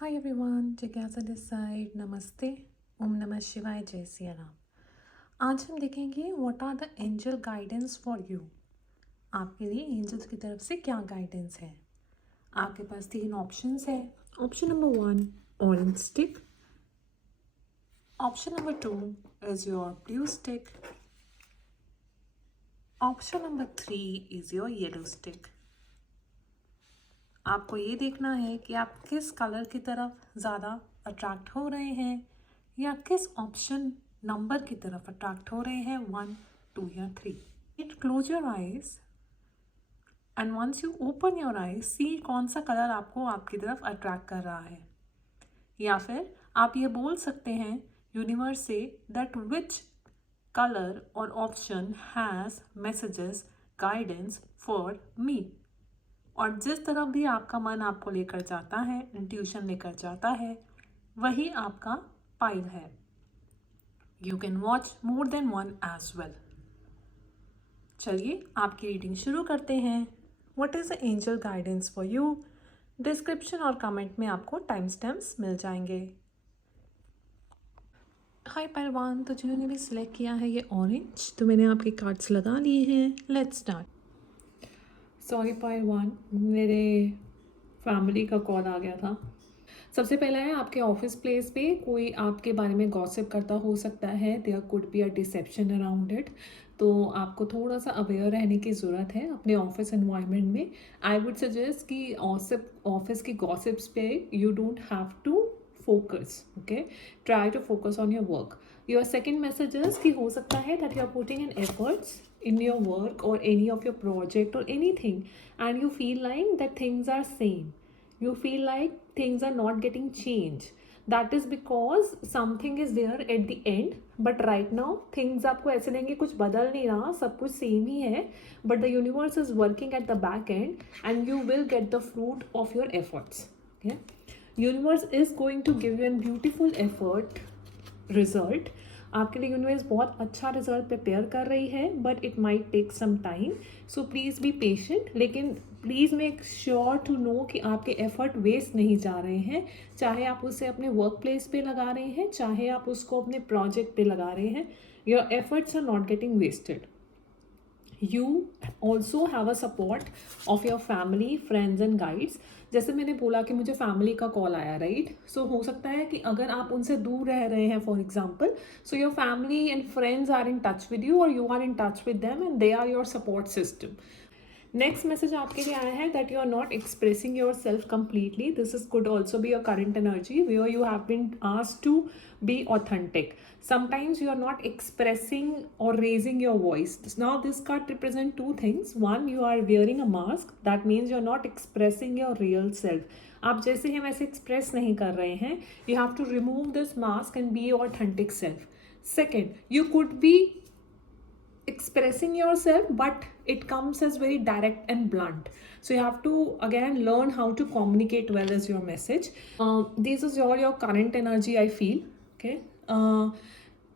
Hi everyone, जिज्ञासा this side. नमस्ते, ओम नमः शिवाय, जय सिया राम। आज हम देखेंगे what are the angel guidance for you. आपके लिए एंजल्स की तरफ से क्या गाइडेंस है। आपके पास 3 ऑप्शंस है। Option number 1 orange stick, option number 2 is your blue stick, option number 3 is your yellow stick. आपको ये देखना है कि आप किस कलर की तरफ ज़्यादा अट्रैक्ट हो रहे हैं या किस ऑप्शन नंबर की तरफ अट्रैक्ट हो रहे हैं, 1, 2 या 3। It close your eyes and once you open your eyes see कौन सा कलर आपको आपकी तरफ अट्रैक्ट कर रहा है। या फिर आप ये बोल सकते हैं यूनिवर्स से दैट विच कलर और option has messages guidance for me. और जिस तरफ भी आपका मन आपको लेकर जाता है, इंट्यूशन लेकर जाता है, वही आपका पाइल है। You can watch more than one as well. चलिए आपकी रीडिंग शुरू करते हैं। What is the angel guidance for you. Description और कमेंट में आपको टाइम स्टैम्प्स मिल जाएंगे। हाय पहलवान, तो जिन्होंने भी सिलेक्ट किया है ये ऑरेंज, तो मैंने आपके कार्ड्स लगा लिए हैं। Let's start. सॉरी पहलवान, मेरे फैमिली का कॉल आ गया था। सबसे पहला है, आपके ऑफिस प्लेस पे कोई आपके बारे में गॉसिप करता हो सकता है। There could be a deception around it. तो आपको थोड़ा सा अवेयर रहने की ज़रूरत है अपने ऑफिस एनवायरनमेंट में। आई वुड सजेस्ट कि ऑफिस की गॉसिप्स पे you don't have to focus. Okay, try to focus on your work. Your second message is कि हो सकता है that you are putting in efforts in your work or any of your project or anything, and you feel like that things are same. You feel like things are not getting changed. That is because something is there at the end, but right now things आपको ऐसे लगेंगे कुछ बदल नहीं रहा, सब कुछ same ही है, but the universe is working at the back end and you will get the fruit of your efforts. Okay, universe is going to give you a beautiful effort result. आपके लिए यूनिवर्स बहुत अच्छा result prepare कर रही है, but it might take some time. So please be patient, लेकिन please make sure to know कि आपके एफर्ट वेस्ट नहीं जा रहे हैं। चाहे आप उसे अपने वर्क प्लेस पे लगा रहे हैं, चाहे आप उसको अपने प्रोजेक्ट पे लगा रहे हैं, your efforts are not getting wasted. You also have a support of your family, friends and guides. जैसे मैंने बोला कि मुझे फैमिली का कॉल आया, राइट। सो हो सकता है कि अगर आप उनसे दूर रह रहे हैं, for example, so your family and friends are in touch with you और you are in touch with them and they are your support system. Next message आपके लिए आया है that you are not expressing yourself completely. This is could also be your current energy where you have been asked to be authentic. Sometimes you are not expressing or raising your voice. Now this card represents two things. One, you are wearing a mask. That means you are not expressing your real self. आप जैसे हैं वैसे express नहीं कर रहे हैं. You have to remove this mask and be your authentic self. Second, you could be expressing yourself, but it comes as very direct and blunt. So you have to again learn how to communicate well as your message. This is your current energy, I feel. Okay,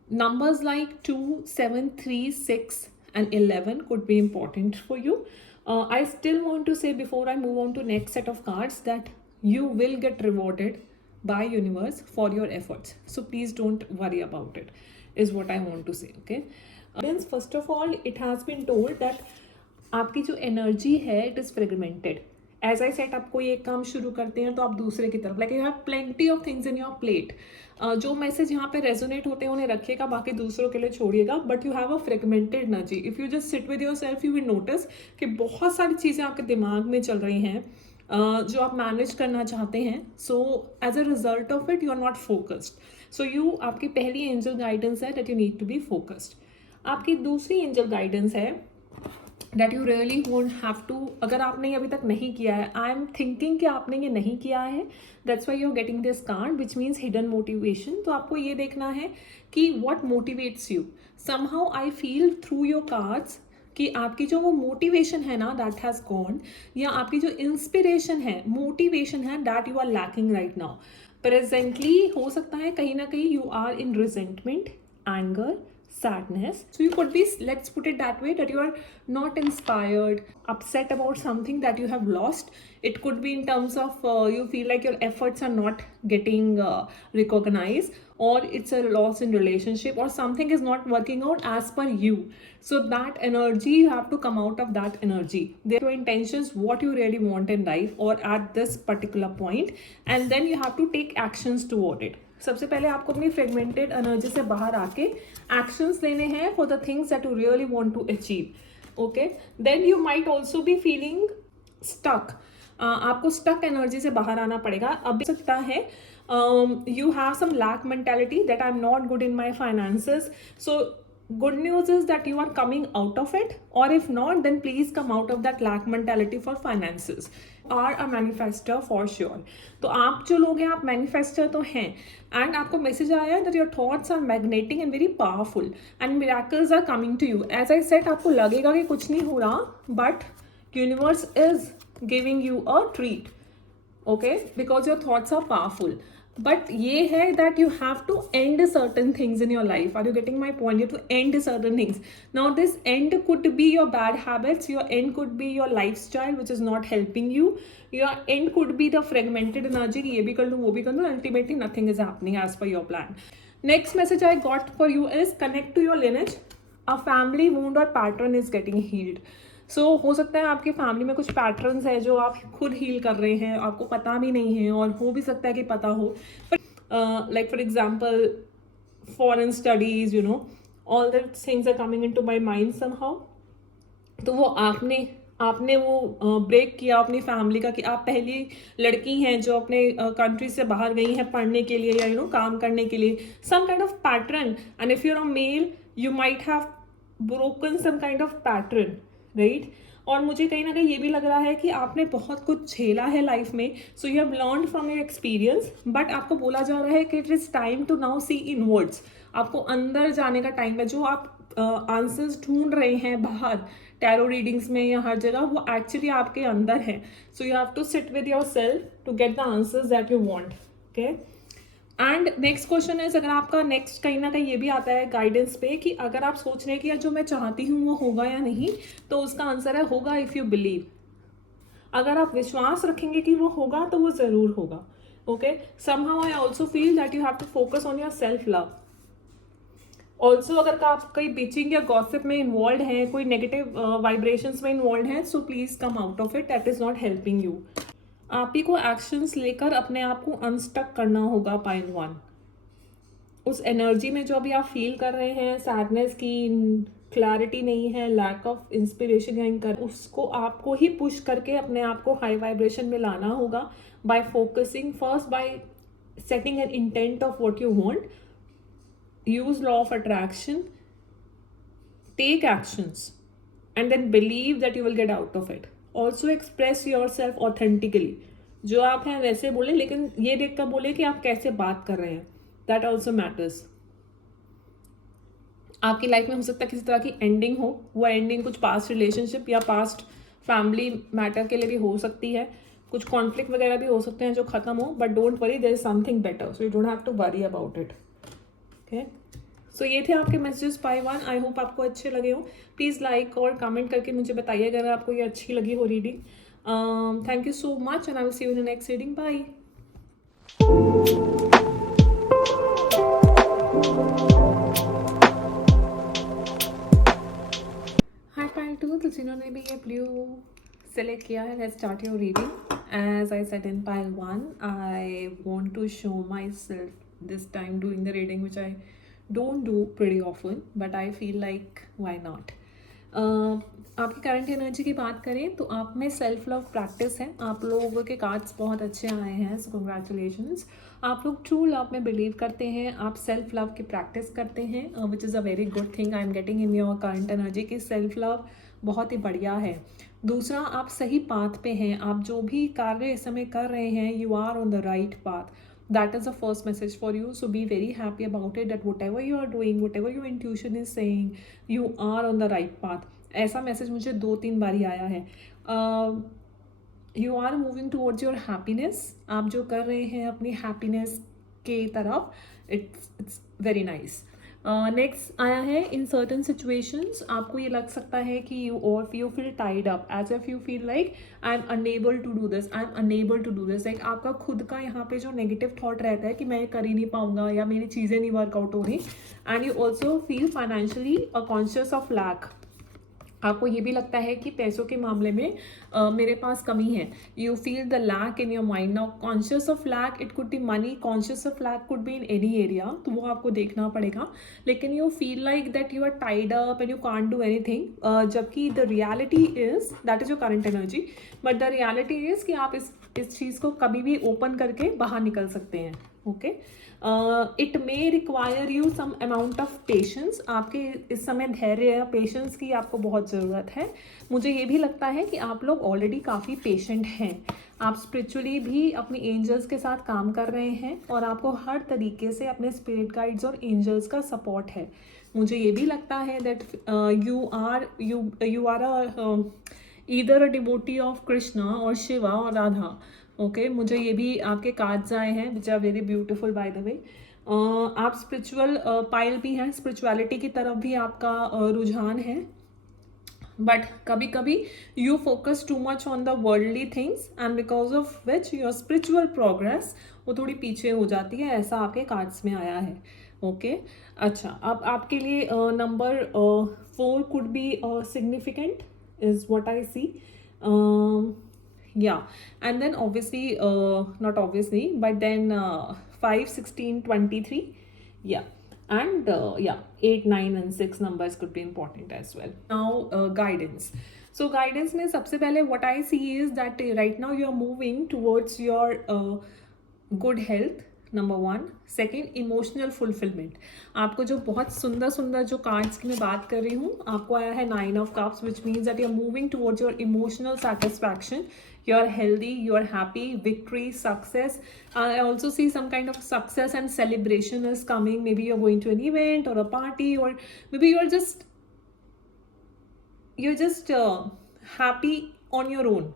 numbers like 2, 7, 3, 6 and 11 could be important for you. I still want to say before I move on to next set of cards that you will get rewarded by universe for your efforts, so please don't worry about it, is what I want to say. Okay, first of all, it has been told that आपकी जो energy है it is fragmented. As I said, आप कोई एक काम शुरू करते हैं तो आप दूसरे की तरफ, like you have plenty of things in your plate. जो मैसेज यहाँ पे रेजोनेट होते हैं उन्हें रखिएगा, बाकी दूसरों के लिए छोड़िएगा, but you have a fragmented energy. If you just sit with yourself, you will notice कि बहुत सारी चीज़ें आपके दिमाग में चल रही हैं जो आप मैनेज करना चाहते हैं। So as a result of it you are not focused. So आपकी पहली एंजल गाइडेंस है that you need to be focused. आपकी दूसरी एंजल गाइडेंस है that you really won't have to, अगर आपने ये अभी तक नहीं किया है, आई एम थिंकिंग कि आपने ये नहीं किया है, that's why you are getting this card which means hidden motivation. तो आपको ये देखना है कि what motivates you. Somehow I feel through your cards कि आपकी जो वो मोटिवेशन है ना दैट हैज़ गॉन, या आपकी जो इंस्पिरेशन है, मोटिवेशन है, that you are lacking right now. Presently हो सकता है कहीं ना कहीं you are in resentment, anger, sadness. So you could be, let's put it that way, that you are not inspired, upset about something that you have lost. It could be in terms of you feel like your efforts are not getting recognized, or it's a loss in relationship, or something is not working out as per you. So that energy, you have to come out of that energy. There your intentions, what you really want in life or at this particular point, and then you have to take actions toward it. सबसे पहले आपको अपनी fragmented energy से बाहर आके actions लेने हैं for the things that you really want to achieve. Okay, then you might also be feeling stuck. आपको स्टक एनर्जी से बाहर आना पड़ेगा. अब सकता है you have some lack mentality that I'm not good in my finances. So good news is that you are coming out of it, or if not, then please come out of that lack mentality for finances. Are a manifestor for sure. तो आप जो लोग हैं, आप manifestor तो हैं, and आपको message आया that your thoughts are magnetic and very powerful and miracles are coming to you. As I said, आपको लगेगा कि कुछ नहीं हो रहा, but universe is giving you a treat. Okay, because your thoughts are powerful. But ये है that you have to end certain things in your life. Are you getting my point? You have to end certain things. Now this end could be your bad habits, your end could be your lifestyle which is not helping you, your end could be the fragmented energy कि ये भी कर लूँ वो भी कर लूँ, ultimately nothing is happening as per your plan. Next message I got for you is connect to your lineage. A family wound or pattern is getting healed. सो हो सकता है आपकी फैमिली में कुछ पैटर्न्स है जो आप खुद हील कर रहे हैं, आपको पता भी नहीं है, और हो भी सकता है कि पता हो. Like for example foreign studies, you know, all that things are coming into my mind somehow. तो वो आपने वो ब्रेक किया अपनी फैमिली का, कि आप पहली लड़की हैं जो अपने कंट्री से बाहर गई हैं पढ़ने के लिए या काम करने के लिए, some kind of pattern. And if you are a male, you might have broken some kind of pattern, right. और मुझे कहीं ना कहीं ये भी लग रहा है कि आपने बहुत कुछ झेला है लाइफ में. So you have learned from your experience, but आपको बोला जा रहा है कि it is time to now see inwards. आपको अंदर जाने का टाइम है. जो आप आंसर्स ढूंढ रहे हैं बाहर टैरो रीडिंग्स में या हर जगह, वो एक्चुअली आपके अंदर है. So you have to sit with yourself to get the answers that you want. Okay, and next question is, अगर आपका नेक्स्ट कहीं ना कहीं ये भी आता है गाइडेंस पे कि अगर आप सोच रहे हैं कि यार जो मैं चाहती हूँ वो होगा या नहीं, तो उसका आंसर है होगा इफ़ यू बिलीव. अगर आप विश्वास रखेंगे कि वो होगा तो वो ज़रूर होगा. Okay, somehow I also feel that you have to focus on your self love. Also अगर आप कहीं बीचिंग या गॉसिप में इन्वॉल्व हैं, कोई नेगेटिव वाइब्रेशंस में इन्वॉल्व हैं, so please come out of it. That is not helping you. आप ही को एक्शंस लेकर अपने आप को अनस्टक करना होगा. पॉइंट 1, उस एनर्जी में जो अभी आप फील कर रहे हैं, सैडनेस की, क्लैरिटी नहीं है, लैक ऑफ इंस्पिरेशन या इनकर, उसको आपको ही पुश करके अपने आप को हाई वाइब्रेशन में लाना होगा by focusing first, by setting an intent of what you want, use law of attraction, take actions, and then believe that you will get out of it. Also express yourself authentically. जो आप हैं वैसे बोले, लेकिन ये देख कर बोले कि आप कैसे बात कर रहे हैं. That also matters. आपकी लाइफ में हो सकता है किसी तरह की एंडिंग हो, वो एंडिंग कुछ पास्ट रिलेशनशिप या पास्ट फैमिली मैटर के लिए भी हो सकती है. कुछ कॉन्फ्लिक्ट वगैरह भी हो सकते हैं जो खत्म हो, but don't worry, there is something better, so you don't have to worry about it. Okay, so ये थे आपके मैसेजेस पाई 1. आई होप आपको अच्छे लगे हो. प्लीज़ लाइक और कमेंट करके मुझे बताइए अगर आपको ये अच्छी लगी हो reading. Thank you so much and I will see you in the next reading. Bye. Hi pile 2, तो जिन्होंने भी ये ब्लू सेलेक्ट किया है, let's start your reading. As I said in pile 1, I want to show myself this time doing the reading which I don't do pretty often, but I feel like why not. आपकी current energy की बात करें तो आप में self love practice है. आप लोगों के कार्ड्स बहुत अच्छे आए हैं, सो कंग्रेचुलेशंस. आप लोग ट्रू लव में बिलीव करते हैं, आप सेल्फ लव की प्रैक्टिस करते हैं, which is a very good thing. I am getting in your current energy की सेल्फ लव बहुत ही बढ़िया है. दूसरा, आप सही पाथ पे हैं. आप जो भी कार्य इस समय कर रहे हैं, you are on the right path. That is the first message for you. So be very happy about it, that whatever you are doing, whatever your intuition is saying, you are on the right path. ऐसा message मुझे 2-3 बार ही आया है. You are moving towards your happiness. आप जो कर रहे हैं अपनी happiness के तरफ, it's very nice. नेक्स्ट आया है इन सर्टन सिचुएशंस आपको ये लग सकता है कि you feel tied up as if you feel like I am unable to do this, I am unable to do this. Like आपका खुद का यहाँ पे जो नेगेटिव थॉट रहता है कि मैं कर ही नहीं पाऊंगा या मेरी चीज़ें नहीं वर्कआउट हो रही। And you also feel financially conscious of lack. आपको ये भी लगता है कि पैसों के मामले में मेरे पास कमी है। You feel the lack in your mind. Now conscious of lack, it could be money, conscious of lack could be in any area, तो वो आपको देखना पड़ेगा। लेकिन you feel like that you are tied up and you can't do anything, जबकि the reality is that is your current energy, but the reality is कि आप इस चीज़ को कभी भी ओपन करके बाहर निकल सकते हैं। Okay, it may require you some amount of patience. आपके इस समय धैर्य या पेशेंस की आपको बहुत ज़रूरत है। मुझे ये भी लगता है कि आप लोग ऑलरेडी काफ़ी पेशेंट हैं। आप स्पिरिचुअली भी अपनी एंजल्स के साथ काम कर रहे हैं और आपको हर तरीके से अपने स्पिरिट गाइड्स और एंजल्स का सपोर्ट है। मुझे ये भी लगता है that you are either a devotee of Krishna और शिवा और राधा। ओके, मुझे ये भी आपके कार्ड्स आए हैं which are very beautiful by the way. आप स्पिरिचुअल पाइल भी हैं, स्पिरिचुअलिटी की तरफ भी आपका रुझान है, बट कभी कभी you focus too much on the worldly things and because of which your spiritual progress वो थोड़ी पीछे हो जाती है, ऐसा आपके कार्ड्स में आया है। ओके, अच्छा, अब आपके लिए number 4 could be significant is what I see. Yeah, and then obviously not obviously but then 5 16 23, yeah, and yeah 8 9 and 6 numbers could be important as well. Now guidance. So guidance में सबसे पहले what I see is that right now you are moving towards your good health, number 1। Second, emotional fulfilment. आपको जो बहुत सुंदर सुंदर जो cards की मैं बात कर रही हूँ, आपको आया है 9 of cups, which means that you are moving towards your emotional satisfaction. You are healthy, you are happy, victory, success. I also see some kind of success and celebration is coming. Maybe you're going to an event or a party, or maybe you're just happy on your own.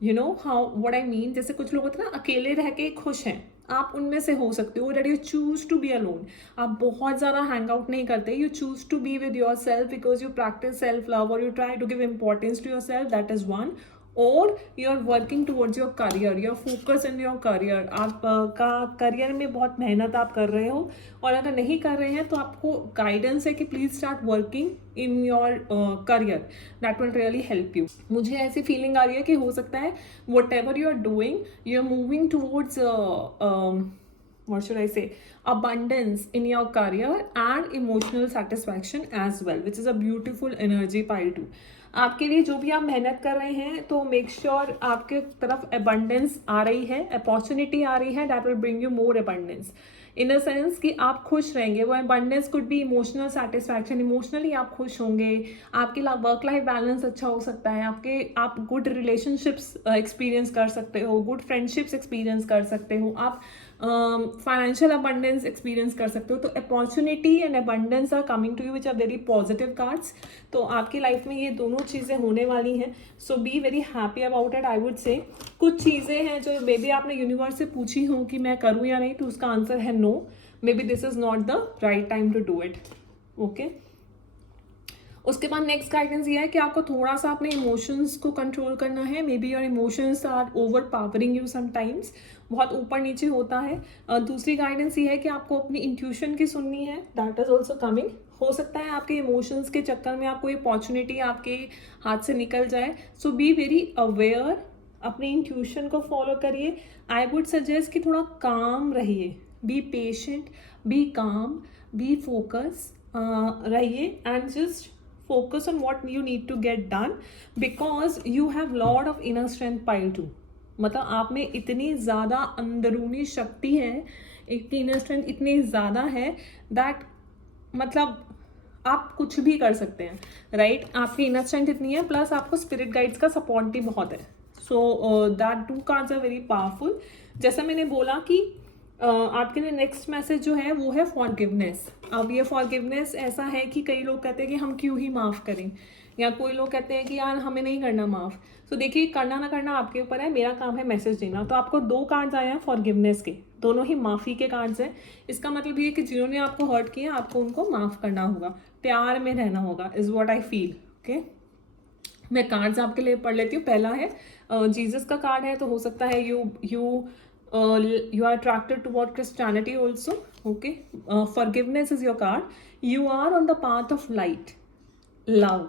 You know how what I mean? जैसे कुछ लोग होते हैं ना, अकेले रह के खुश हैं, आप उनमें से हो सकते हो। That you choose to be alone. आप बहुत ज़्यादा हैंग आउट नहीं करते, you choose to be with yourself because you practice self love और you try to give importance to yourself, that is one. और you are working towards your career, your focus in your career. आप का career में बहुत मेहनत आप कर रहे हो, और अगर नहीं कर रहे हैं तो आपको गाइडेंस है कि please start working in your career, that will really help you. मुझे ऐसी फीलिंग आ रही है कि हो सकता है whatever you are doing, you are moving towards what should I say, abundance in your career and emotional satisfaction as well, which is a beautiful energy pile too. आपके लिए जो भी आप मेहनत कर रहे हैं, तो मेक श्योर आपके तरफ abundance आ रही है, अपॉर्चुनिटी आ रही है, that will bring you more abundance in a sense कि आप खुश रहेंगे। वो abundance could be emotional satisfaction, emotionally आप खुश होंगे, आपके वर्क लाइफ बैलेंस अच्छा हो सकता है, आप गुड रिलेशनशिप्स एक्सपीरियंस कर सकते हो, गुड फ्रेंडशिप्स एक्सपीरियंस कर सकते हो, आप फाइनेंशियल अबंडेंस एक्सपीरियंस कर सकते हो। तो opportunity and abundance are coming to you which are very positive cards. तो आपकी लाइफ में ये दोनों चीज़ें होने वाली हैं, so be very happy about it. I would say कुछ चीज़ें हैं जो मे बी आपने यूनिवर्स से पूछी हो कि मैं करूँ या नहीं, तो उसका आंसर है no, maybe this is not the right time to do it. Okay, उसके बाद नेक्स्ट गाइडेंस ये है कि आपको थोड़ा सा अपने इमोशंस को कंट्रोल करना है। Maybe your emotions are overpowering you sometimes, बहुत ऊपर नीचे होता है। दूसरी गाइडेंस ये है कि आपको अपनी इंट्यूशन की सुननी है, दैट इज ऑल्सो कमिंग। हो सकता है आपके इमोशंस के चक्कर में आपको ये अपॉर्चुनिटी आपके हाथ से निकल जाए, सो बी वेरी अवेयर, अपनी इंट्यूशन को फॉलो करिए। आई वुड सजेस्ट कि थोड़ा काम रहिए, बी पेशेंट, बी काम, बी फोकस रहिए and just focus on what you need to get done because you have lot of inner strength pile too। मतलब आप में इतनी ज़्यादा अंदरूनी शक्ति है, एक इनर स्ट्रेंथ इतनी ज़्यादा है दैट मतलब आप कुछ भी कर सकते हैं, राइट? आपकी इनर स्ट्रेंथ इतनी है, प्लस आपको स्पिरिट गाइड्स का सपोर्ट भी बहुत है। So that two cards are very powerful. जैसा मैंने बोला कि आपके लिए नेक्स्ट मैसेज जो है वो है फॉरगिवनेस। अब ये फॉरगिवनेस ऐसा है कि कई लोग कहते हैं कि हम क्यों ही माफ़ करें, या कोई लोग कहते हैं कि यार हमें नहीं करना माफ़। तो देखिए, करना ना करना आपके ऊपर है, मेरा काम है मैसेज देना। तो आपको 2 कार्ड्स आए हैं फॉरगिवनेस के, दोनों ही माफ़ी के कार्ड्स हैं। इसका मतलब ये कि जिन्होंने आपको हर्ट किया आपको उनको माफ़ करना होगा, प्यार में रहना होगा, is what I feel. Okay, मैं कार्ड्स आपके लिए पढ़ लेती हूँ। पहला है जीसस का कार्ड है, तो हो सकता है you are attracted toward Christianity also. Okay, forgiveness is your card. You are on the path of light, love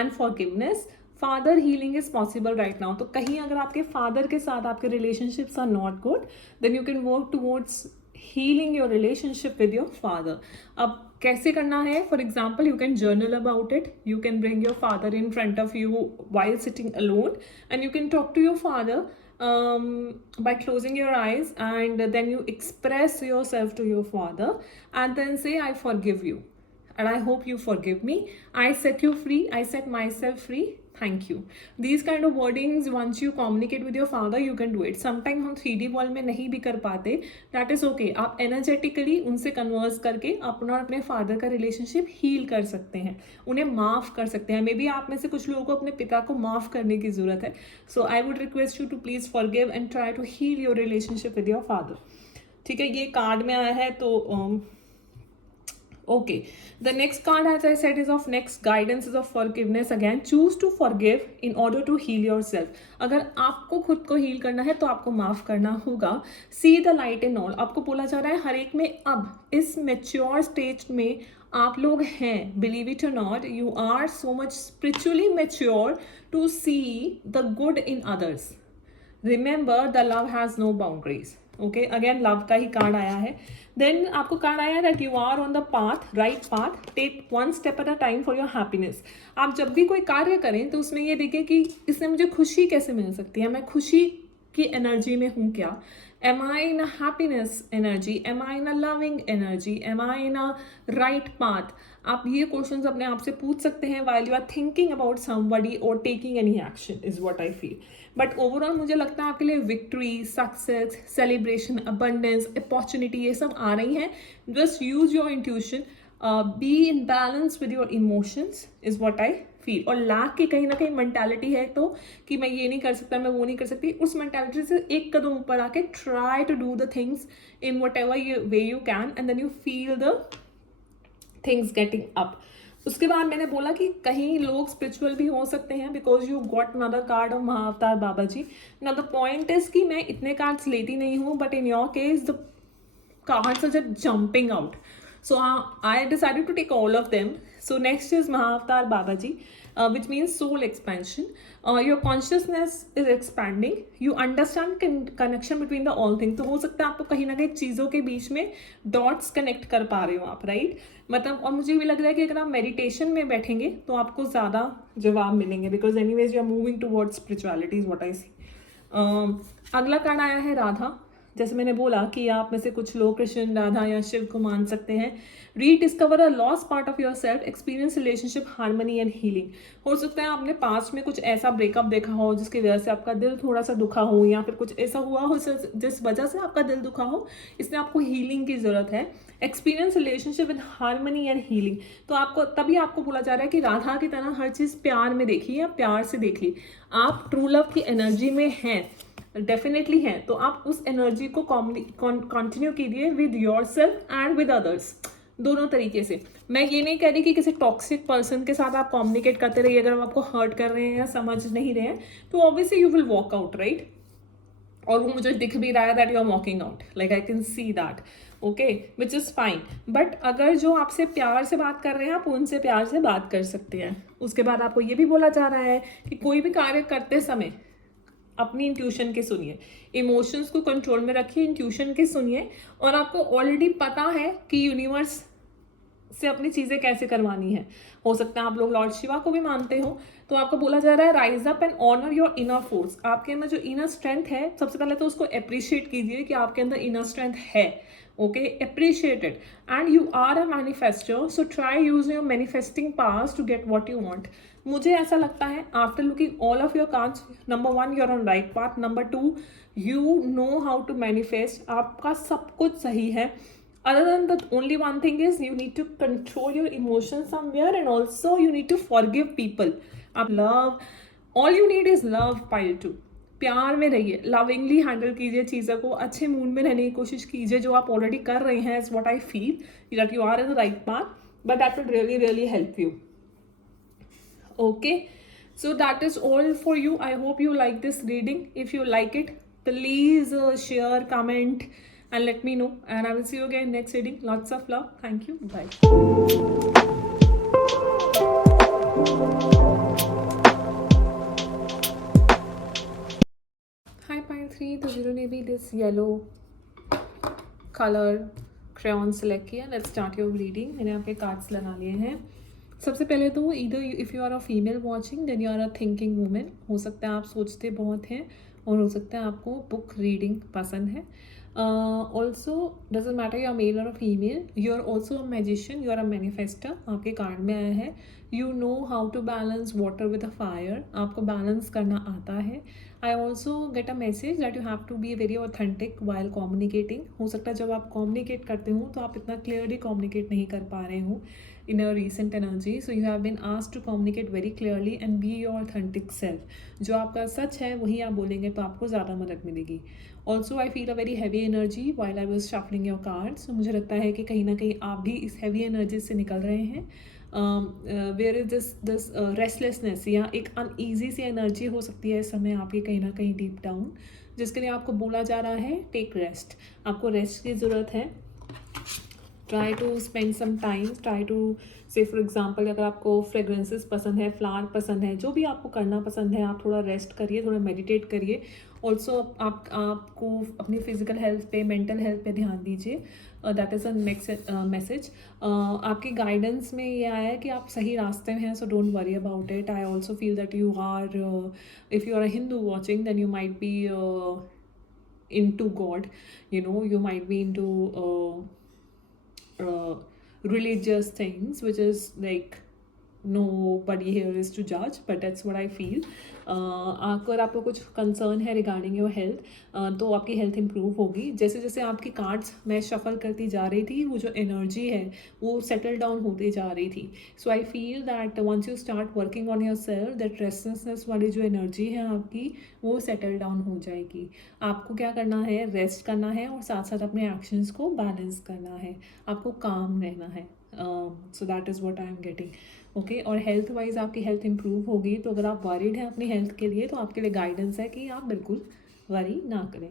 and forgiveness. Father healing is possible right now. तो कहीं अगर आपके फादर के साथ आपके relationships are not good, then you can work towards healing your relationship with your father. अब कैसे करना है? For example, you can journal about it, you can bring your father in front of you while sitting alone and you can talk to your father by closing your eyes, and then you express yourself to your father and then say, I forgive you and I hope you forgive me. I set you free, I set myself free, thank you. These kind of wordings, once you communicate with your father, you can do it. Sometime हम 3D world में नहीं भी कर पाते, that is okay. आप energetically उनसे converse करके अपना और अपने father का relationship heal कर सकते हैं, उन्हें माफ़ कर सकते हैं। मे बी आप में से कुछ लोगों को अपने पिता को माफ़ करने की ज़रूरत है। So I would request you to please forgive and try to heal your relationship with your father. ठीक है, ये कार्ड में आया है। तो okay, the next card, as I said, is of next guidance is of forgiveness. Again, choose to forgive in order to heal yourself. अगर आपको खुद को हील करना है तो आपको माफ़ करना होगा। See the light in all. आपको बोला जा रहा है हर एक में अब इस मेच्योर स्टेज में आप लोग हैं, believe it or not, you are so much spiritually mature to see the good in others. Remember the love has no boundaries. Okay, again love का ही कार्ड आया है। देन आपको कार्ड आया that you are on the path, right path, take one step at a time for your happiness. आप जब भी कोई कार्य करें तो उसमें ये देखें कि इससे मुझे खुशी कैसे मिल सकती है, मैं खुशी की एनर्जी में हूँ क्या, am I in a happiness energy, am I in a loving energy, am I in a right path. आप ये क्वेश्चंस अपने आप से पूछ सकते हैं while you are thinking about somebody or taking any action is what I feel. But overall मुझे लगता है आपके लिए victory, success, celebration, abundance, opportunity ये सब आ रही हैं। Just use your intuition, be in balance with your emotions is what I feel. और लैक की कहीं ना कहीं मेंटालिटी है तो कि मैं ये नहीं कर सकता, मैं वो नहीं कर सकती, उस मेंटालिटी से एक कदम ऊपर आके try to do the things in whatever way you can and then you feel the things getting up. उसके बाद मैंने बोला कि कहीं लोग स्पिरिचुअल भी हो सकते हैं because you got another card of Mahavatar Baba ji. Now the point is कि मैं इतने कार्ड्स लेती नहीं हूँ, but in your case the cards are just jumping out, so I decided to take all of them. So next is Mahavatar Babaji, which means soul expansion. Your consciousness is expanding, you understand connection between the all things. तो हो सकता है आपको कहीं ना कहीं चीज़ों के बीच में डॉट्स कनेक्ट कर पा रहे हो आप, राइट? मतलब, और मुझे भी लग रहा है कि अगर आप मेडिटेशन में बैठेंगे तो आपको ज़्यादा जवाब मिलेंगे, because anyways you are moving towards spirituality is what I see. अगला कार्ड आया है राधा। जैसे मैंने बोला कि आप में से कुछ लोग कृष्ण, राधा या शिव को मान सकते हैं। Rediscover a lost part of your self, experience relationship, harmony and healing. हो सकता है आपने पास्ट में कुछ ऐसा ब्रेकअप देखा हो जिसकी वजह से आपका दिल थोड़ा सा दुखा हो, या फिर कुछ ऐसा हुआ हो जिस वजह से आपका दिल दुखा हो, इसलिए आपको हीलिंग की ज़रूरत है। Experience relationship with harmony and healing. तो आपको तभी आपको बोला जा रहा है कि राधा की तरह हर चीज़ प्यार में देखिए या प्यार से देखिए। आप ट्रू लव की एनर्जी में हैं, डेफिनेटली है, तो आप उस एनर्जी को कंटिन्यू कीजिए with your self and with others, दोनों तरीके से। मैं ये नहीं कह रही कि किसी टॉक्सिक पर्सन के साथ आप कम्युनिकेट करते रहिए अगर वो आपको हर्ट कर रहे हैं या समझ नहीं रहे हैं, तो obviously you will walk out, right? और वो मुझे दिख भी रहा है that you are walking out, like I can see that, okay, which is fine. But अगर जो आपसे प्यार से बात कर रहे हैं आप उनसे प्यार से बात कर सकते हैं। उसके बाद आपको ये भी बोला जा रहा है कि कोई भी कार्य करते समय अपनी इंट्यूशन के सुनिए, इमोशंस को कंट्रोल में रखिए, इंट्यूशन के सुनिए, और आपको ऑलरेडी पता है कि यूनिवर्स से अपनी चीज़ें कैसे करवानी है। हो सकता है आप लोग लॉर्ड शिवा को भी मानते हो, तो आपको बोला जा रहा है rise up and honour your inner force. आपके अंदर जो इनर स्ट्रेंथ है, सबसे पहले तो उसको अप्रिशिएट कीजिए कि आपके अंदर इनर स्ट्रेंथ है, okay, appreciate it. And you are a manifester, so try use your manifesting powers to get what you want. मुझे ऐसा लगता है after looking all of your cards, number 1 you're on right path, number 2 you know how to manifest, आपका सब कुछ सही है। Other than that, only one thing is you need to control your emotions somewhere, and also you need to forgive people. Love, all you need is love pile 2. प्यार में रहिए, lovingly handle कीजिए चीज़ों को, अच्छे मूड में रहने की कोशिश कीजिए, जो आप ऑलरेडी कर रहे हैं is what I feel that you are in the right path, but that will really really help you. Okay, so that is all for you. I hope you like this reading. If you like it, please share, comment, and let me know. And I will see you again next reading. Lots of love. Thank you. Bye. Hi Pile 3, तो जिन्होंने भी this yellow color crayon select किया, let's start your reading. मैंने आपके cards लगा लिए हैं. सबसे पहले तो इधर if you are a female watching then you are a thinking women. हो सकता है आप सोचते बहुत हैं और हो सकता है आपको बुक रीडिंग पसंद है. Also doesn't matter you are male और female, you are also a magician, you are a manifester. आपके कार्ड में आया है you know how to balance water with a fire. आपको बैलेंस करना आता है. I also get a message that you have to be very authentic while communicating. हो सकता है जब आप कम्युनिकेट करते हो तो आप इतना क्लियरली कम्युनिकेट नहीं कर पा रहे हो in your recent energy, so you have been asked to communicate very clearly and be your authentic self. जो आपका सच है वही आप बोलेंगे तो आपको ज़्यादा मदद मिलेगी. Also I feel a very heavy energy while I was shuffling your cards. So मुझे लगता है कि कहीं ना कहीं आप भी इस heavy energy से निकल रहे हैं. Where is this restlessness या एक uneasy सी energy हो सकती है इस समय आपकी कहीं ना कहीं deep down, जिसके लिए आपको बोला जा रहा है take rest. आपको रेस्ट की ज़रूरत है. Try to spend some time, try to say for example अगर आपको फ्रेगरेंसेस पसंद है, फ्लावर पसंद है, जो भी आपको करना पसंद है, आप थोड़ा रेस्ट करिए, थोड़ा मेडिटेट करिए. ऑल्सो आपको अपनी फिजिकल हेल्थ पे, मेंटल हेल्थ पे ध्यान दीजिए. That is a next message. आपकी गाइडेंस में ये आया है कि आप सही रास्ते में हैं, so don't worry about it. I also feel that you are, if you are a Hindu watching then you might be into God, you might be into religious things, which is like nobody here is to judge, but that's what I feel. अगर आपको कुछ concern है regarding your health, तो आपकी health improve होगी. जैसे जैसे आपकी कार्ड्स मैं शफल करती जा रही थी, वो जो एनर्जी है वो सेटल डाउन होती जा रही थी. So I feel that once you start working on your self, that restlessness वाली जो एनर्जी है आपकी वो सेटल डाउन हो जाएगी. आपको क्या करना है, रेस्ट करना है और साथ साथ अपने एक्शंस को बैलेंस करना है. आपको काम रहना है. So that is what I am getting. Okay, और हेल्थ वाइज आपकी हेल्थ इंप्रूव होगी. तो अगर आप वरीड हैं अपनी हेल्थ के लिए तो आपके लिए गाइडेंस है कि आप बिल्कुल वरी ना करें.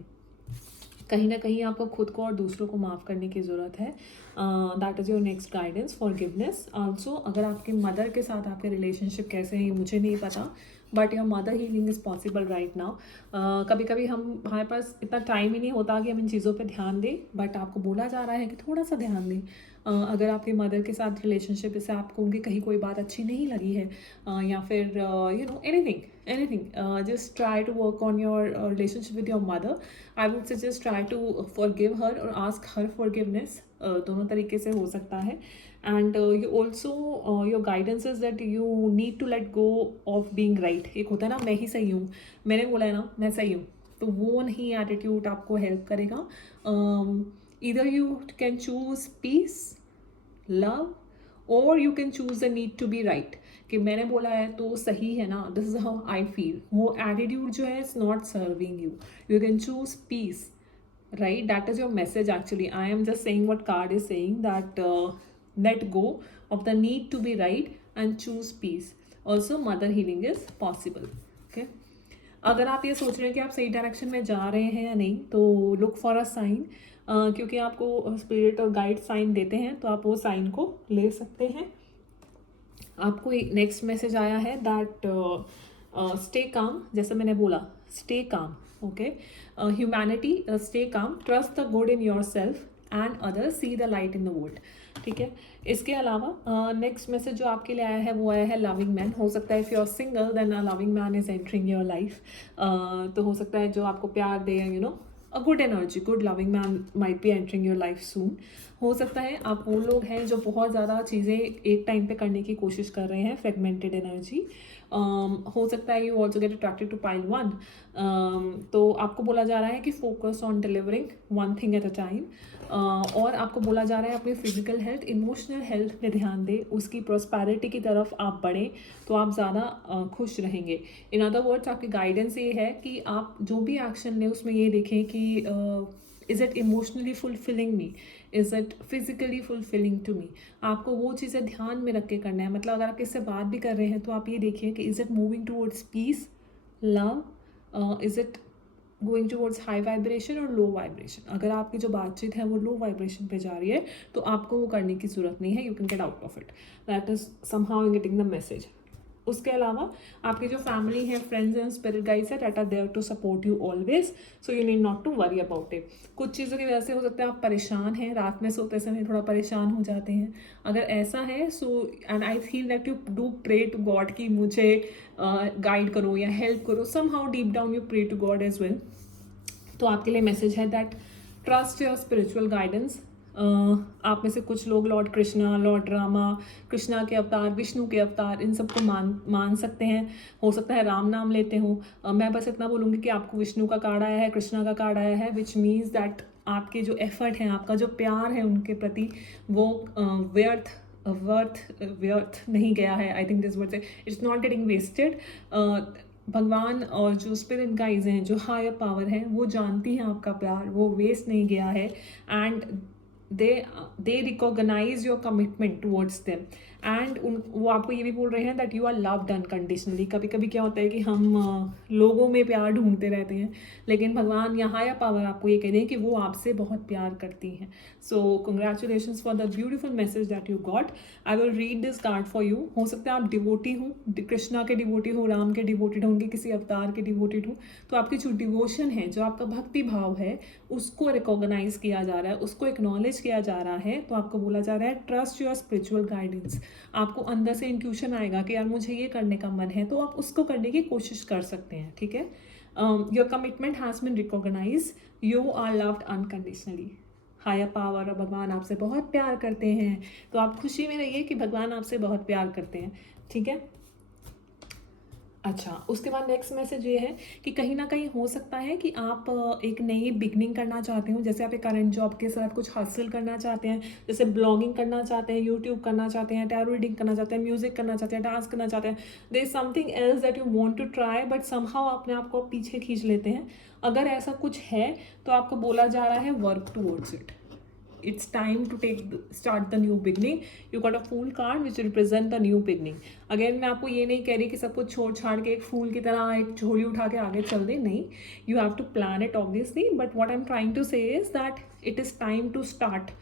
कहीं ना कहीं आपको खुद को और दूसरों को माफ़ करने की ज़रूरत है. That is your next guidance, forgiveness. Also अगर आपके मदर के साथ आपके रिलेशनशिप कैसे हैं मुझे नहीं पता, but your mother healing is possible right now. कभी कभी हमारे पास इतना टाइम ही नहीं होता कि हम इन चीज़ों पे ध्यान दें, बट आपको बोला जा रहा है कि थोड़ा सा ध्यान दें. अगर आपके मदर के साथ रिलेशनशिप जैसे आपको उनकी कहीं कोई बात अच्छी नहीं लगी है, या फिर anything, just try to work on your relationship with your mother. I would suggest try to forgive her और आस्क हर फॉरगिवनेस. दोनों तरीके से हो सकता है. And you also your guidance is that you need to let go of being right. एक होता है ना मैं ही सही हूँ, मैंने बोला है ना मैं सही हूँ, तो वो नहीं एटीट्यूड आपको हेल्प करेगा. Either you can choose peace, love, or you can choose the need to be right. कि मैंने बोला है तो सही है ना, this is how I feel. वो एटीट्यूड जो है it's not serving you. You can choose peace, right? That is your message actually. I am just saying what card is saying, that let go of the need to be right and choose peace. Also mother healing is possible. Okay, अगर आप ये सोच रहे हैं कि आप सही direction में जा रहे हैं या नहीं, तो लुक फॉर अ साइन. क्योंकि आपको स्पिरिट और गाइड साइन देते हैं तो आप वो साइन को ले सकते हैं. आपको नेक्स्ट मैसेज आया है दैट स्टे काम. जैसे मैंने बोला stay calm. Okay, humanity, stay calm, trust the good in your self and others, see the light in the world. ठीक है. इसके अलावा नेक्स्ट मैसेज जो आपके लिए आया है वो आया है लविंग मैन. हो सकता है if you are single then a loving man is entering your life. तो हो सकता है जो आपको प्यार दे, a good energy, good loving man might be entering your life soon. हो सकता है आप वो लोग हैं जो बहुत ज़्यादा चीज़ें एक टाइम पे करने की कोशिश कर रहे हैं, फ्रेगमेंटेड एनर्जी. हो सकता है you also get attracted to pile 1। तो आपको बोला जा रहा है कि focus on delivering one thing at a time, और आपको बोला जा रहा है अपनी फिजिकल हेल्थ, इमोशनल हेल्थ पे ध्यान दें, उसकी प्रॉस्पेरिटी की तरफ आप बढ़ें तो आप ज़्यादा खुश रहेंगे। इन अदर वर्ड्स आपकी गाइडेंस ये है कि आप जो भी एक्शन लें उसमें ये देखें कि is it emotionally fulfilling me, is it physically fulfilling to me. आपको वो चीज़ें ध्यान में रख के करना है। मतलब अगर आप किससे बात भी कर रहे हैं तो आप ये देखिए कि is it moving towards peace, love, is it going towards high vibration और लो वाइब्रेशन। अगर आपकी जो बातचीत है वो लो वाइब्रेशन पे जा रही है तो आपको वो करने की ज़रूरत नहीं है, you can get out of it, that is somehow getting the message. उसके अलावा आपकी जो फैमिली है, फ्रेंड्स एंड स्पिरिट गाइड्स है, that are there to support you always, so you need not to worry about it. कुछ चीज़ों की वजह से हो सकता है आप परेशान हैं, रात में सोते समय थोड़ा परेशान हो जाते हैं। अगर ऐसा है so and I feel that you do pray to God कि मुझे गाइड करो या हेल्प करो, somehow deep down you pray to God as well. तो आपके लिए मैसेज है that trust your spiritual guidance. आप में से कुछ लोग लॉर्ड कृष्णा, लॉर्ड रामा, कृष्णा के अवतार, विष्णु के अवतार, इन सबको मान सकते हैं। हो सकता है राम नाम लेते हो। मैं बस इतना बोलूँगी कि आपको विष्णु का कार्ड आया है, कृष्णा का कार्ड आया है, विच मीन्स दैट आपके जो एफर्ट हैं, आपका जो प्यार है उनके प्रति, वो व्यर्थ नहीं गया है। आई थिंक दिस वर्ड से इट्स नॉट गेटिंग वेस्टेड। भगवान और जो स्पिरिट गाइड्स हैं, जो हायर पावर है, वो जानती हैं आपका प्यार, वो वेस्ट नहीं गया है, and they recognise your commitment towards them, and वो आपको ये भी बोल रहे हैं that you are loved unconditionally. कभी कभी क्या होता है कि हम लोगों में प्यार ढूंढते रहते हैं, लेकिन भगवान या हायर पावर आपको ये कह रहे हैं कि वो आपसे बहुत प्यार करती हैं। सो congratulations for the beautiful message that you got. I will read this card for you. हो सकता है आप डिवोटी हो, कृष्णा के डिवोटी हो, राम के डिवोटेड होंगे, किसी अवतार के डिवोटेड हो, तो आपकी जो डिवोशन है, जो आपका भक्ति भाव है, उसको रिकॉग्नाइज किया जा रहा है, उसको एक्नॉलेज किया जा रहा है। तो आपको बोला जा रहा है ट्रस्ट योर स्पिरिचुअल गाइडेंस। आपको अंदर से इंट्यूशन आएगा कि यार मुझे ये करने का मन है, तो आप उसको करने की कोशिश कर सकते हैं, ठीक है। Your commitment has been recognise, you are loved unconditionally. Higher power और भगवान आपसे बहुत प्यार करते हैं, तो आप खुशी में रहिए कि भगवान आपसे बहुत प्यार करते हैं, ठीक है। अच्छा, उसके बाद नेक्स्ट मैसेज ये है कि कहीं ना कहीं हो सकता है कि आप एक नई बिगनिंग करना चाहते हो। जैसे आप एक करंट जॉब के साथ कुछ हासिल करना चाहते हैं, जैसे ब्लॉगिंग करना चाहते हैं, यूट्यूब करना चाहते हैं, टैरो रीडिंग करना चाहते हैं, म्यूजिक करना चाहते हैं, डांस करना चाहते हैं, there is something else that you want to try, but somehow अपने आप को पीछे खींच लेते हैं। अगर ऐसा कुछ है तो आपको बोला जा रहा है work towards it, it's time to start the new beginning. You got a fool card which represent the new beginning. Again मैं आपको ये नहीं कह रही कि सब कुछ छोड़ छाड़ के एक फूल की तरह एक झोली उठा के आगे चल दे, नहीं, you have to plan it obviously, but what I'm trying to say is that it is time to start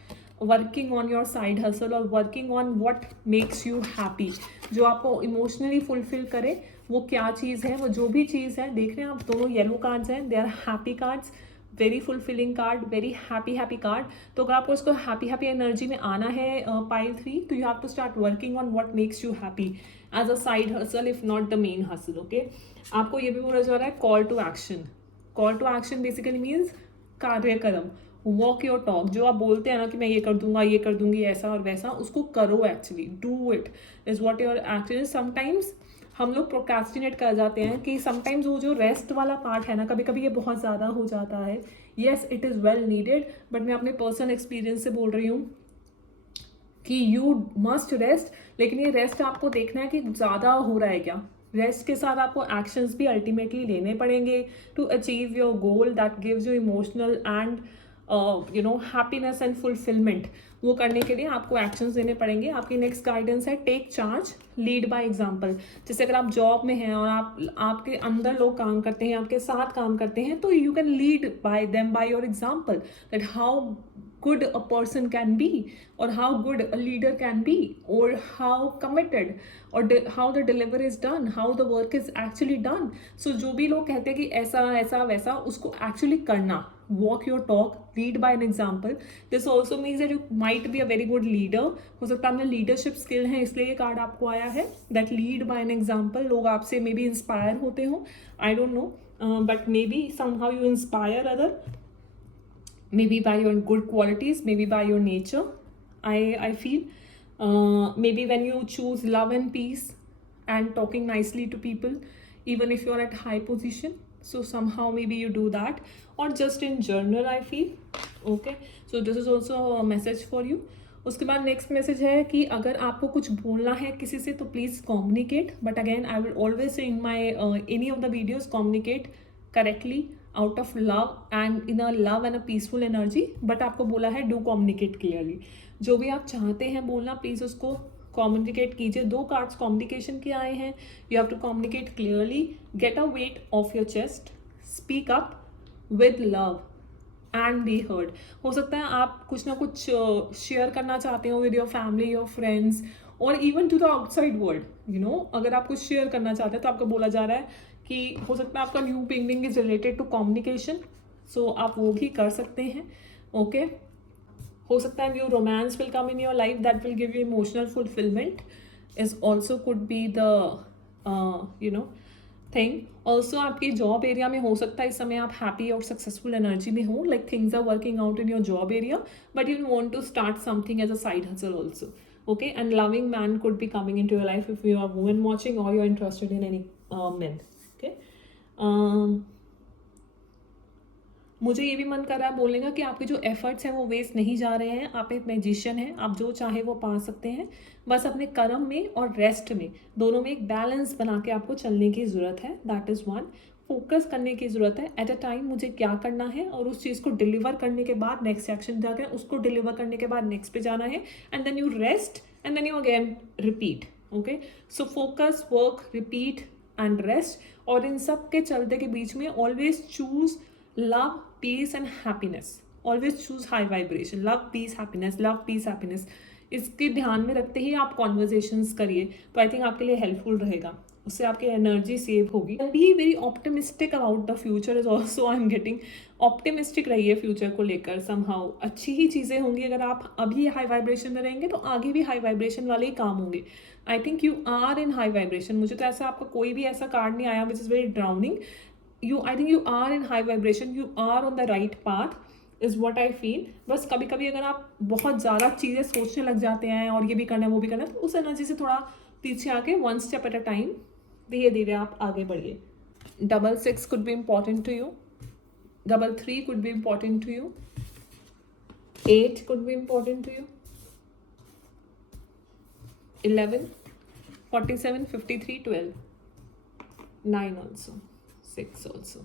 working on your side hustle or working on what makes you happy. जो आपको emotionally fulfill करे वो क्या चीज़ है, वो जो भी चीज़ है। देख रहे हैं आप दोनों येलो कार्ड्स हैं, they are happy cards, very fulfilling card, very happy card. तो अगर आपको इसको हैप्पी एनर्जी में आना है पाइल 3, तो you have to start working on what makes you happy as a side hustle, if not the main hustle, okay. आपको ये भी बोला जा रहा है call to action. Call to action basically means कार्यक्रम, वॉक योर टॉक। जो आप बोलते हैं ना कि मैं ये कर दूंगा, ये कर दूंगी, ऐसा और वैसा, उसको करो, actually do it is what your action. Sometimes हम लोग प्रोक्रेस्टिनेट कर जाते हैं कि समटाइम्स वो जो रेस्ट वाला पार्ट है ना, कभी कभी ये बहुत ज़्यादा हो जाता है। Yes, it is well needed, but मैं अपने पर्सनल एक्सपीरियंस से बोल रही हूँ कि यू मस्ट रेस्ट, लेकिन ये रेस्ट आपको देखना है कि ज़्यादा हो रहा है क्या। रेस्ट के साथ आपको एक्शंस भी अल्टीमेटली लेने पड़ेंगे to achieve your goal that gives you emotional and happiness and fulfilment. वो करने के लिए आपको एक्शंस देने पड़ेंगे। आपकी नेक्स्ट गाइडेंस है take charge, lead by example. जैसे अगर आप जॉब में हैं और आपके अंदर लोग काम करते हैं, आपके साथ काम करते हैं, तो you can lead by them by your example, that how good a person can be, or how good a leader can be, or how committed, or how the delivery is done, how the work is actually done. So जो भी लोग कहते हैं कि ऐसा ऐसा वैसा, उसको actually करना, walk your talk, lead by an example. This also means that you might be a very good leader. हो सकता है आपने leadership skill है, इसलिए ये कार्ड आपको आया है, that lead by an example. लोग आपसे मे बी इंस्पायर होते हो, I don't know, but maybe somehow you inspire other, maybe by your good qualities, maybe by your nature. I feel maybe when you choose love and peace and talking nicely to people, even if you're at high position. So somehow maybe you do that, or just in general I feel. Okay, so this is also a message for you. उसके बाद next message है कि अगर आपको कुछ बोलना है किसी से तो please communicate, but again I will always say in my any of the videos communicate correctly out of love and in a love and a peaceful energy. But आपको बोला है डू कम्युनिकेट क्लियरली. जो भी आप चाहते हैं बोलना please उसको कम्युनिकेट कीजिए. 2 कार्ड्स कम्युनिकेशन के आए हैं. You have to communicate clearly, get a weight off your chest, speak up with love and be heard. हो सकता है आप कुछ ना कुछ शेयर करना चाहते हो with your family, your friends, और even to the outside world. You know, अगर आप कुछ शेयर करना चाहते हैं तो आपको बोला जा रहा है कि हो सकता है आपका new painting is related to communication, so आप वो भी कर सकते हैं. ओके, हो सकता है new romance will come in your life that will give you emotional fulfilment, is also could be the you know thing. Also आपकी जॉब एरिया में हो सकता है इस समय आप हैप्पी और सक्सेसफुल एनर्जी में हो, like things are working out in your job area, but you want to start something as a side hustle also. Okay, and loving man could be coming into your life if you are women watching और you are interested in any man. Okay, मुझे ये भी मन कर रहा है बोलने का कि आपके जो एफर्ट्स हैं वो वेस्ट नहीं जा रहे हैं. आप एक मैजिशियन हैं, आप जो चाहे वो पा सकते हैं. बस अपने कर्म में और रेस्ट में दोनों में एक बैलेंस बना के आपको चलने की ज़रूरत है. That is one. फोकस करने की ज़रूरत है एट अ टाइम मुझे क्या करना है, और उस चीज़ को डिलीवर करने के बाद नेक्स्ट एक्शन जाकर उसको डिलीवर करने के बाद नेक्स्ट पे जाना है. And then you rest and then you again repeat. Okay, so focus, work, repeat and rest. और इन सब के चलते के बीच में always choose love, peace and happiness. Always choose high vibration. Love, peace, happiness. Love, peace, happiness. इसके ध्यान में रखते ही आप कॉन्वर्जेशंस करिए तो आई थिंक आपके लिए हेल्पफुल रहेगा. उससे आपकी एनर्जी सेव होगी. Be very optimistic about the future is also. I am getting optimistic रहिए फ्यूचर को लेकर. समहाउ अच्छी ही चीज़ें होंगी. अगर आप अभी हाई वाइब्रेशन में रहेंगे तो आगे भी हाई वाइब्रेशन वाले ही काम होंगे. I think you are in high vibration. मुझे तो ऐसा आपका कोई भी ऐसा कार्ड नहीं आया which is very drowning. I think you are in high vibration, you are on the right path is what I feel. बस कभी कभी अगर आप बहुत ज़्यादा चीज़ें सोचने लग जाते हैं और ये भी करना है वो भी करना है तो उस एनर्जी से थोड़ा पीछे आके 1 स्टेप एट अ टाइम धीरे धीरे आप आगे बढ़िए. 666 could be important to you. 33 could be important to you. 8 could be important to you. 11, 47, 53, 12, 9 also. 6 also.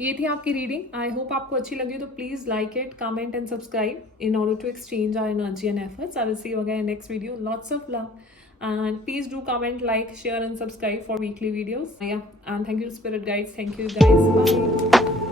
ये थी आपकी रीडिंग. आई होप आपको अच्छी लगी तो please like it, comment and subscribe in order to exchange our energy and efforts. I will see you again in next video. Lots of love and please do comment, like, share and subscribe for weekly videos. Yeah, and thank you spirit guides. Thank you guys. Bye.